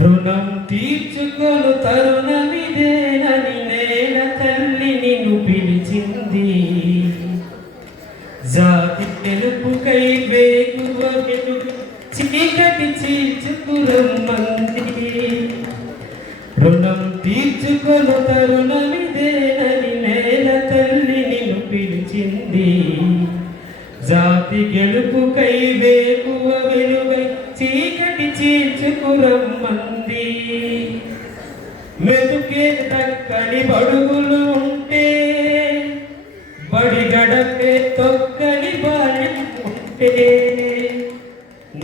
రుణం తీర్చుకొను తరుణమిదేనని నేల తల్లి నిన్ను పిలిచింది. జాతి తెలుపుకై వేగువ వెలుగు చీకటి చీల్చుకురమ్మంది. రుణం తీర్చుకొను తరుణమిదేనని నేల తల్లి నిన్ను పిలిచింది. జాతి గెలుపుకై వేగువ వెలుగై చీకటి చీల్చుకురమ్మంది. మెతుకే దక్కని బడుగులు ఉంటే, బడి గడపే తొక్కని బాల్యం ఉంటే,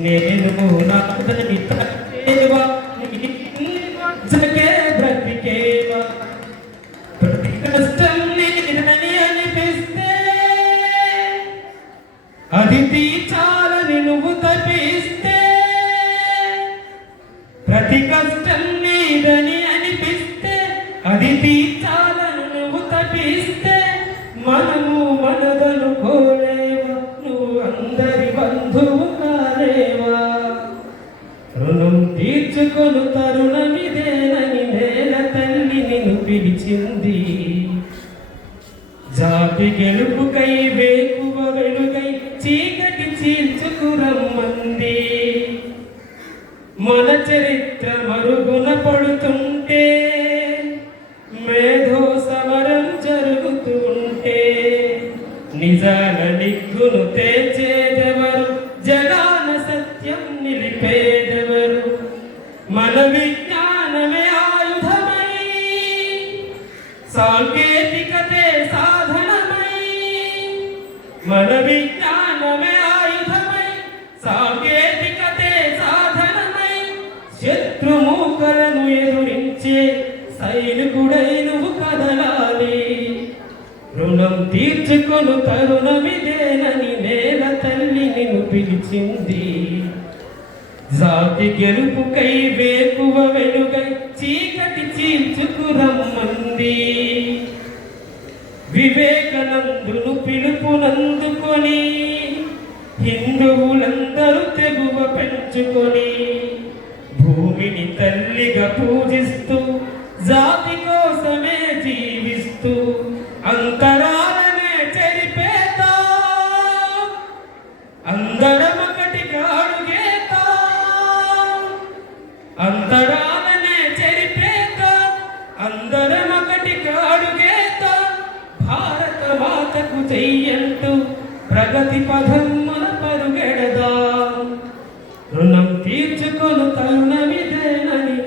నేను నాదని తట్టేవా జగే బ్రతికేవా. ప్రతి కష్టం నీదని అనిపిస్తే అది తీర్చాలని నువ్వు తప్పిస్తే, ప్రతి కష్టం నీదని అనిపిస్తే అది తీర్చాలని నువ్వు తప్పిస్తే, మనము మనదనుకోలేవా, నువ్వు అందరి బంధువు కాలేవా. రుణం తీర్చుకొను తరుణమిదేనని నేల తల్లి నిన్ను పిలిచింది. జాతి గెలుపుకై వేకువ వెలుగై చీకటి చీల్చుకురమ్మంది. మన చరిత్ర మరుగున పడుతుంటే, మేధో సమరం జరుగుతూ ఉంటే, నిజాల నిగ్గును తేల్చేదెవరు, జగాన సత్యం నిలిపేదెవరు. మన విజ్ఞానమే ఆయుధమై, సాంకేతికతే సాధనమై. మన విజ్ఞానమే ఆయుధమై, సాంకేతికతే సాధనమై. శత్రుమూకలను ఎదురించే సైనికుడై నువ్వు కదలాలి. రుణం తీర్చుకొను తరుణమిదేనని నేల తల్లి నిన్ను పిలిచింది. జాతి గెలుపుకై వేకువ వెలుగై చీకటి చీల్చుకురమ్మంది. వివేకానందును పిలుపునందుకొని హిందువులందరూ తెగువ పెంచుకొని, భూమిని తల్లిగా పూజిస్తూ జాతి కోసమే జీవిస్తూ, అంతరాలనే చెరిపేతా అందరం ఒకటిగా అడుగేతా. అంతరాలనే చెరిపేతా అందరం ఒకటిగా అడుగేతా. భారత మాతకు చెయ్యంటూ ప్రగతి పథమున పరుగెడదాం. రుణం తీర్చుకొను తరుణమిదేనని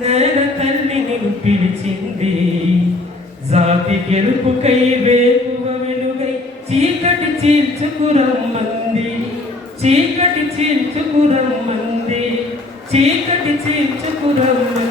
నేల తల్లి నిన్ను పిలిచింది. జాతి గెలుపుకై వేకువ వెలుగై చీకటి చీల్చుకురమ్మంది. చీకటి చీల్చుకురమ్మంది. చీకటి చీల్చుకురమ్మంది.